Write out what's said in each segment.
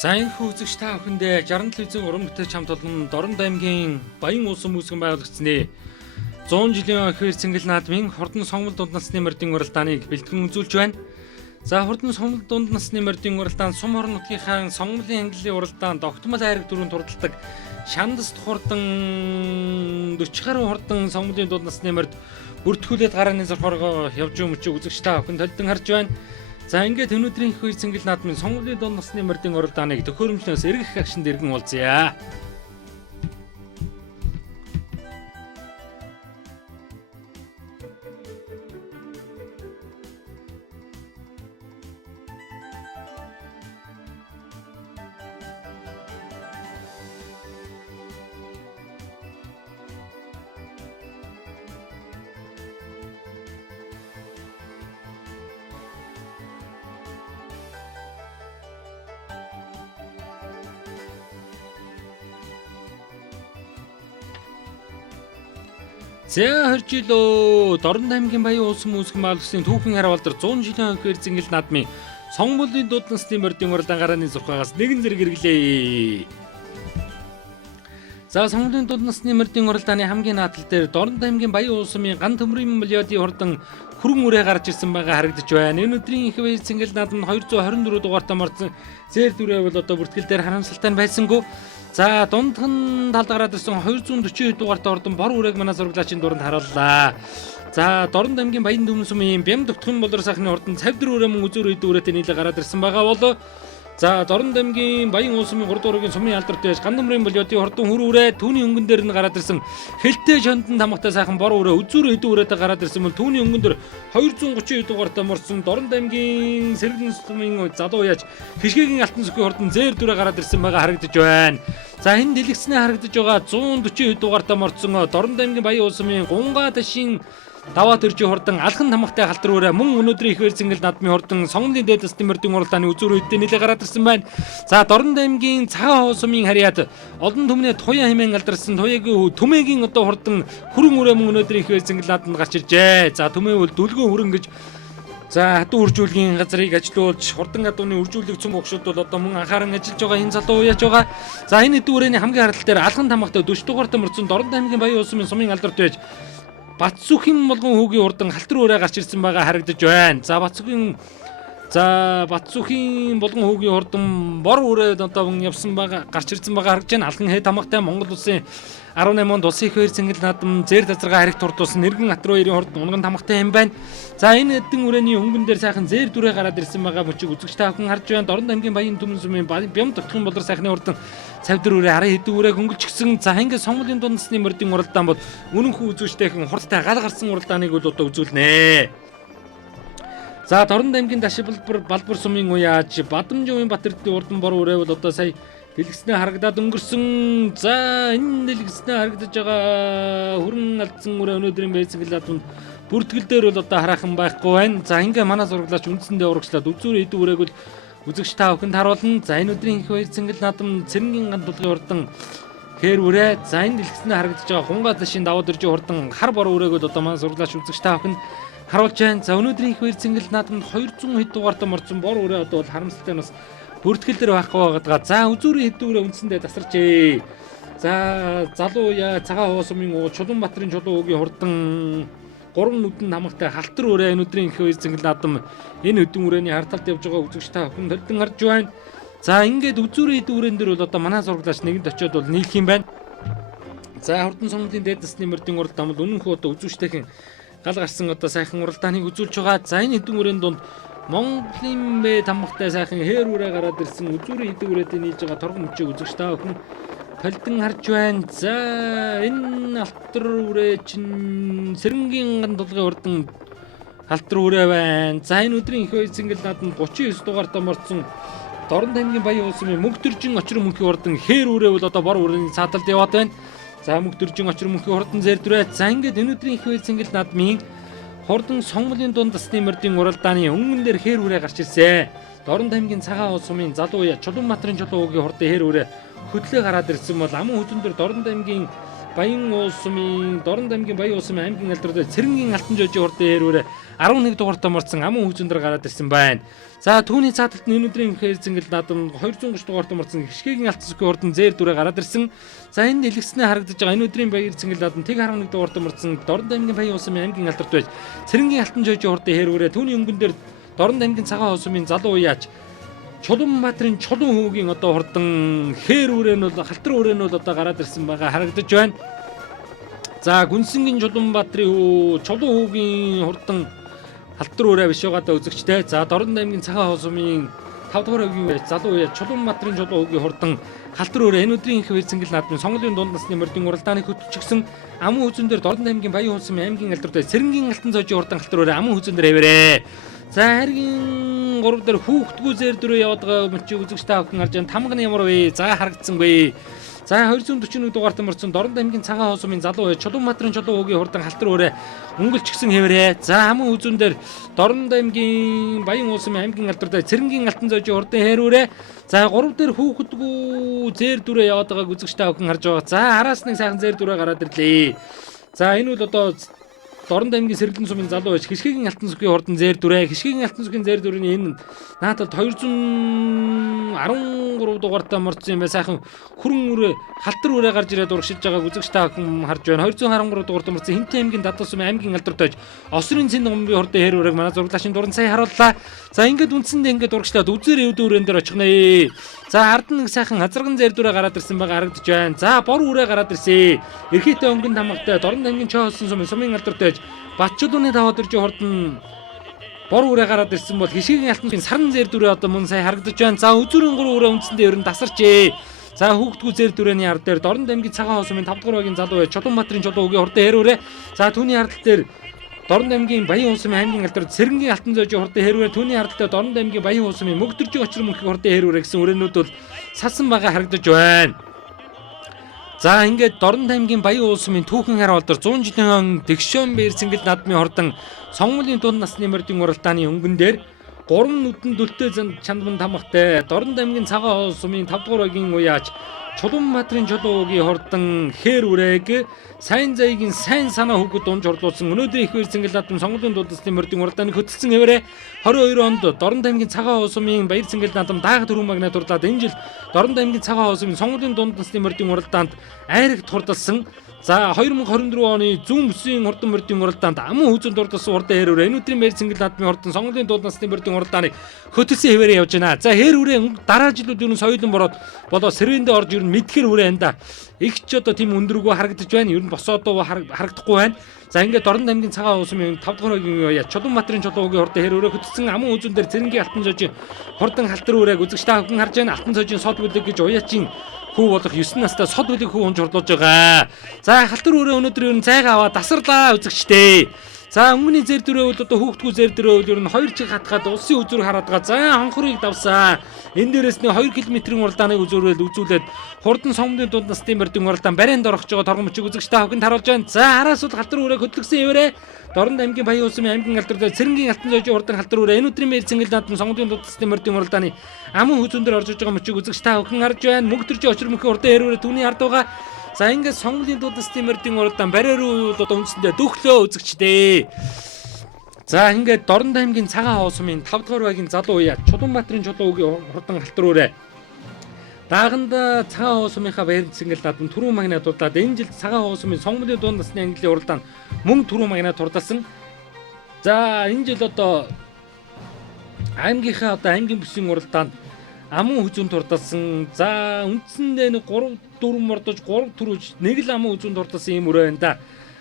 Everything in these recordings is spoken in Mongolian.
За энэ үзэгч та бүхэндээ 60 телевизэн уран бүтээлч хамт олон Дорнод аймгийн Баян улсын музикийн байгуулагчны 100 жилийн ихэр цэнгэл наадмын хурдан сонгол дунд насны мордын уралдааныг бэлтгэн үзүүлж байна. За хурдан сонгол дунд насны мордын уралдаан Сум хорн нутгийнхаа сонголийн ангиллын уралдаан тогтмол айраг дөрөнд туралдаг Шандас хурдан 40 гаруй хурдан сонголийн дунд насны морд бүртгүүлээд гарааны зорхоргоо явж өмчөг үзэгч та бүхэн толдон харж байна. За ингээд өнөөдрийн их үе цэнгэл наадмын сонголийн дунд насны мордын уралдааныг төхөөрөмжлөөс эргэх агшинд иргэн уулзъя. За хөржилөө Дорнод аймгийн Баян улсын музикийн байгуулагчдын түүхэн харуулдар 100 жилийн ихэр цэнгэл наадмын сонголийн дунд насны мордын уралдаан гарааны зурхаагаас нэгэн зэрэг хэрэглэе. За сонголийн дунд насны мордын уралдааны хамгийн наадтал дээр Дорнод аймгийн Баян улсын ган төмрийн мелодийн хурдан хүрэн үрээ гарч ирсэн байгаа харагдаж байна. Энэ өдрийн их үе цэнгэл наадманд 224 дугаартай мордсон зэр дүрээ бол одоо бүртгэл дээр харамсалтай байсангүй. За дундхан талд гараад ирсэн 242 дугаартай ордон бор үрээг манай зураглаачийн дууранд харууллаа. За Дорнод аймгийн Баян дүмэн сумын Бям Дөвтгөн болор сайхны ордон цавдар үрээ мөн үзүүр үйд үрээтэй нийлээ гараад ирсэн байгаа бол за Дорнод аймгийн Баян улсын 3 дуурайгийн сумын алдарт байж ган төмрийн болиодын хурдан хүр үрээ түүний өнгөн дээр нь гараад ирсэн хэлтэй шондон тамгатай сайхан бор үрээ үзүүр үйд үрээтэй гараад ирсэн бол түүний өнгөн дээр 232 дугаартай морсон Дорнод аймгийн Сэргэн сумын залуу яаж хишгээгийн алтан сүхий хурдан зээр дүрээ гараад ирсэн байгаа харагдаж байна. За энэ дэлгэцнээ харагдаж байгаа 140 дугаартай мордсон Дорнод аймгийн Баян улсын Гунга ташийн даваа төржийн хурдан алхан тамгатай халтар үрээ мөн өнөөдрийн их үе цэнгэл наадмын хурдан сонголийн дээд насны мордын уралдааны үзүүр үйдээ нийлээ гараад ирсэн байна. За Дорнод аймгийн Цагаан хоо сумын харьяат олон түмний туяа хэмээн алдарсан туяагийн төмөгийн одоо хурдан хүрэн үрээ мөн өнөөдрийн их үе цэнгэл наадманд гарч иржээ. За төмөө бол дүлгөө хүрэн гэж за хатуу үржүүлгийн газрыг ажилуулж хурдан гадууны үржүүлэг цөм өгшөд бол одоо мөн анхааран ажиллаж байгаа энэ залуу яаж байгаа. За энэ дүүрээний хамгийн харалтал дээр алхан тамгатай 40 дугаартай мордсон Дорнод аймгийн Баян улсын сумын алдарт байж Батсүхийн болгон хүүгийн урдан халтар үрээ гарч ирсэн байгаа харагдаж байна. За Батсүхийн болгон хүүгийн урдан бор үрээ одоо явсан байгаа гарч ирсэн байгаа харагдаж байна. Алхан хэд тамгатай Монгол улсын 18 онд улсын их үе цэнгэл наадам зэр тазаргаа хариг турдуулсан нэргэн хат руу 2 хурдан унган тамгатай юм байна. За энэ эдэн үрээний өнгөн дээр сайхан зэр дүрээ гараад ирсэн байгаа мөчиг үзэгч та бүхэн харж байна. Дорнод аймгийн Баян түмэн сумын Бям Дөвтгөн болор сайхны урдан цавдар үрээ хараа хэдэн үрээ хөнгөлжгсөн. За ингээд сонголийн дунд насны мордын уралдаан бол үнэнхүү үзүүчтэйхэн хурдтай гал гарсан уралдааныг бол одоо үзүүлнэ. За Дорнод аймгийн Даши Балбар сумын уяаж Бадамжийн Батэрдийн урдан бор үрээ бол одоо сая дэлгэцнээ харагдаад өнгөрсөн. За энэ дэлгэцнээ харагдаж байгаа хүрэн алдсан үрээ өнөөдрийн байцэнгэл наадманд бүртгэл дээр бол одоо хараахан байхгүй байна. За ингээ манай зураглаач үндсэндээ урагшлаад үзүүр эд үрээг бол үзэгч та бүхэнд харуулна. За энэ өдрийн их байцэнгэл наадам Цэрэнгийн ган дулгын урдан хээр үрээ. За энэ дэлгэцнээ харагдаж байгаа Гунга ташийн даваа дөржийн хурдан хар бор үрээг бол одоо манай зураглаач үзэгч та бүхэнд харуулж байна. За өнөөдрийн их байцэнгэл наадамд 200 хэд дугаартай мордсон бор үрээ одоо бол харамсалтай нас бүртгэл дээр байхгүй байгаа. За үзүүрийн хэд үрээ үндсэндээ тасарчээ. За залуу яа Цагаан хоо сумын Чулуунбаатарын чулуу уугийн хурдан 3 нүдэн намагтай халтар үрээ өнөөдрийн их үе цэнгэл наадам энэ өдөн үрээний харталт явж байгаа үзэгч та бүхэн толдон харж байна. За ингээд үзүүрийн хэд үрээн дээр бол одоо манай зураглаач нэгэнд очиод бол нийлэх юм байна. За хурдан сонголийн дээд насны мордын уралдаан бол үнэнхүү одоо үзүүчтэйхэн гал гарсан одоо сайхан уралдааныг үзүүлж байгаа. За энэ хэдэн үрээний дунд Монголын тамгатай сайхан хээр үрээ гараад ирсэн үзүүрийн хэдэн үрээтэй нийлж байгаа торгон мөчийг үзэгч та бүхэн толдон харж байна. За энэ алтар үрээ чинь Сэрэнгийн ган дулгын урдан алтар үрээ байна. За энэ өдрийн их үе цэнгэл наадамд 39 дугаартай мордсон Дорнод аймгийн Баян улсын мөнх төржин очир мөнхийн урдан хээр үрээ бол одоо бор үрээний цааталд яваад байна. За мөнх төржин очир мөнхийн хурдан зэр дүрээ. За ингээд энэ өдрийн их үе цэнгэл наадмын хурдан сонголийн дунд насны мордын уралдааны өнгөн дээр хээр үрээ гарч ирсэн. Дорнод аймгийн Цагаан хоо сумын залуу Чулуунбаатарын чулуу уугийн хурдан хээр үрээ хөдлөө гараад ирсэн бол аман хүзэн дээр Дорнод аймгийн Баян уусмын Дорн аймгийн Баян уусмын аймгийн алдрууд Цэрэнгийн алтан жожийн хурдан хэрүүрээ 11 дугаартаа марцсан амун хүзэн дээр гараад ирсэн байна. За түүний цааталт нь өнөөдрийн хэр зингэл наадам 230 дугаартаа марцсан Хишгэгийн алтан сүхийн хурдан зээр дүрээ гараад ирсэн. За энэ нэлгснээ харагдаж байгаа өнөөдрийн Баян зингэл наадам тэг 11 дугаартаа марцсан Дорн аймгийн Баян уусмын аймгийн алдрууд байж Цэрэнгийн алтан жожийн хурдан хэрүүрээ түүний өнгөн дээр Дорн аймгийн цагаан уусмын залуу уяач Чулуунбаатарын Чулуун хүүгийн одоо хурдан хээр үрээ нь бол халтар үрээ нь бол одоо гараад ирсэн байгаа харагдаж байна. За Гүнсэнгийн Чулуунбаатарын хүү Чулуун хүүгийн хурдан халтар үрээ биш байгаадаа үзэгчтэй. За Дорн аймгийн цагаан хосумын 5 дугаар өгийн залуу уяа Чулуунбаатарын Чулуун хүүгийн хурдан халтар үрээ энэ өдрийн их хэвцэнгэл наадмын сонголын дунд насны мордын уралдааны хөтөлчихсөн амун хүзэн дээр Дорн аймгийн Баян улсын аймгийн алдартай Цэрэнгийн алтан зоожийн хурдан халтар үрээ амун хүзэн дээр хэвээрээ. За харгийн 3 дээр хүүхдгүү зэр дөрөө яваад байгаа мөчийг үзэгч та бүхэн харж байна. Тамганы ямар вэ? За харагдсангүй. За 241 дугаарт мөрцөн Дорн аймгийн цагаан хосумын залуу Чулуунбаатарын Чулуун хүүгийн хурдан халтар өрөө өнгөлчгсөн хэвээрээ. За амун үзүүн дээр Дорн аймгийн Баян улсын аймгийн алдартай Цэрэнгийн алтан зоожийн хурдан хэрүүрээ. За 3 дээр хүүхдгүү зэр дөрөө яваад байгааг үзэгч та бүхэн харж байгаа. За араас нэг сайхан зэр дөрөө гараад ирлээ. За энэ бол одоо Дорн аймгийн Сэргэлэн сумын залуу байж Хишгэгийн алтан сүхийн хурдан зэр дүрээ Хишгэгийн алтан сүхийн зэр дүрний энэ наадад 213 дугаартаа морцсон юм бай сайхан хүрэн үрээ халтар үрээ гарч ирээд урагшилж байгааг үзэгч та бүхэн харж байна. 213 дугаартаа морцсон Хинтээ аймгийн Дадал сумын аймгийн алдартай Осрын цэн гомбын хурдан хэр үрээг манай зураглагчийн дуран сая харууллаа. За ингээд үндсэндээ ингээд урагшлаад үзэр өвдөө өрөөнд дээр очих нэ. За ард нэг сайхан азарган зэр дүрээ гараад ирсэн байгаа харагдаж байна. За бор үрээ гараад ирсэн. Эрхийтэй өнгөн тамгатай Дорн аймгийн Чоолсон сумын алдартай Батчулууны даваа дөржин хурдан бор үрээ гараад ирсэн бол Хишгэгийн алтан сарн зэр дүрээ одоо мөн сая харагдаж байна. За үзүүрийн 3 үрээ үндсэндээ ер нь тасарчээ. За хүүхдгүү зэр дүрээний ард дээр Дорн аймгийн цагаан хосумын 5 дугаар багийн залуу Чулуунбаатарын Чулуун хүүгийн хурдан хэрүүрээ. За түүний ардтал дээр Дорн аймгийн Баян улсын аймгийн алдар Цэрэнгийн алтан зоожийн хурдан хэрүүрээ түүний ардтал Дорн аймгийн Баян улсын мөгдөржин очир мөнхийн хурдан хэрүүрээ гэсэн үрээнүүд бол салсан байгаа харагдаж байна. За ингээд Дорн аймгийн Баян улсын түүхэн хараа болдор 100 жилийн Дэгшөн бээр цэнгэл наадмын хурдан сонгуулийн дунд насны мордын уралдааны өнгөн дээр 3 нүдэн дүлтэй чандман тамгатай Дорн аймгийн цагаан улсын 5 дугаар багийн уяач Чулуунбаатарын Чулуун хүүгийн хурдан хээр үрээг сайн зайгийн сайн санаа хүүхэд унж орлуулсан өнөөдрийн их бээр цэнгэл наадмын сонгуулийн дунд насны мордын уралдааны хөтөлсөн хэвээрээ 22 онд Дорн аймгийн цагаан улсын баяр цэнгэл наадам даах дөрвөн магнаа дурлаад энэ жил Дорн аймгийн цагаан улсын сонгуулийн дунд насны мордын уралдаанд айрагт хурдалсан. За 2024 оны зүүн бүсийн хурдан мордын уралдаанд амун хүзэн дурдсан хурдан хэрүүрээ энэ өдрийн баяр цэнгэл наадмын хурдан сонгуулийн дунд насны мордын уралдааныг хөтөлсөн хэвээрээ явж байна. За хэрүүрээ дараа жилүүд ер нь соёлон бороод болоо сэрвэндээ орж ер нь мэдхэр үрээ энэ да. Их ч одоо тийм өндөргөө харагдаж байна. Ер нь босоодоо харагдахгүй байна. За ингээд Дорн аймгийн цагаан улсын 5 дугаар багийн Чулуунбаатарын Чулуун хүүгийн хурдан хэрүүрээ хөтөлсөн амун үзүүн дээр Цэрэнгийн алтан зоожийн хурдан халтар үрээг үзэгч та бүхэн харж байна. Алтан зоожийн сод бүлэг гэж уяачийн хүү болох 9 настай сод бүлэг хүү унж орлуулж байгаа. За халтар үрээ өнөөдөр ер нь цайгаа аваад тасарлаа үзэгчтэй. За өмнөний зэр дөрөө бол одоо хүүхдгүү зэр дөрөө бол ер нь 2 жиг хатгаад улсын үзүүр хараад байгаа. За хонхорыг давсан. Энэ дээрээс нь 2 км-ийн уралдааныг үзүүлээд хурдан сонгоны дунд насны мордын уралдаан барайнд орох жоо торгомчиг үзэгч та бүхэнд харуулж байна. За араас бол халтар үрээ хөтлөгсөн хэвээрээ Дорн аймгийн Баян улсын аймгийн алдартай Цэрэнгийн алтан зоожийн хурдан халтар үрээ энэ өдрийн мэйл цэнгэл наадмын сонгоны дунд насны мордын уралдааны амун хүзүүн дээр орж иж байгаа мөчийг үзэгч та бүхэн харж байна. Мөгдөржин очир мөнхийн хурдан хэрүүрээ түүний ард байгаа. За ингээд сонгуулийн дунд насны мордын уралдаан барай руу одоо үндсэндээ дөхлөө үзэгчтэй. За ингээд Дорн аймгийн цагаан хосумын 5 дугаар багийн залуу уяа Чулуунбаатарын Чулуун хүүгийн хурдан халтар үрээ дааганда цагаан хосумынхаа баяр цэнгэл наадам түрүү магнаа дурлаад энэ жил цагаан хосумын сонгуулийн дунд насны английн уралдаанд мөн түрүү магнаа дурдсан. За энэ жил одоо аймгийнхаа одоо аймгийн бүсийн уралдаанд амун хүзүүн дурдсан. За үндсэндээ нэг 3 4 мордож 3 төрөж нэг л амун хүзүүн дурдсан юм өрөө байна да.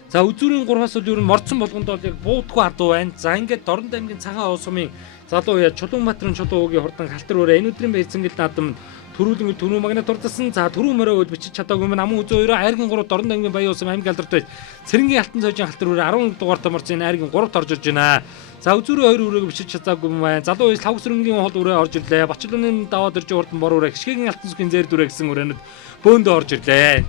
За үзүүрийн 3-аас бол ер нь мордсон болгонд бол яг буудгүй ардуу байна. За ингээд Дорн аймгийн цагаан хосумын залуу уяа Чулуунбаатарын Чулуун хүүгийн хурдан халтар өрөө энэ өдрийн баяр цэнгэл наадам төрүүлэн түрүү магнаа дурдсан. За түрүү мөрөө бол бичиж чадаагүй юм амун үзөө 2 айргийн 3 Дорн аймгийн Баян улсын аймгийн алдартай Цэрэнгийн алтан зоожийн халтар өрөө 11 дугаарт морцын айргийн 3-т орж ирж байна. За үзүүрийн 2 үрээг бичиж чадаагүй юм байна. Залуу уяа Лавгсрэнгийн хол үрээ орж ирлээ. Бачулууны даваа дөржин хурдан бор үрээ Хишгэгийн алтан сүхийн зэр дүрээ гэсэн үрээнүүд бөөндөө орж ирлээ.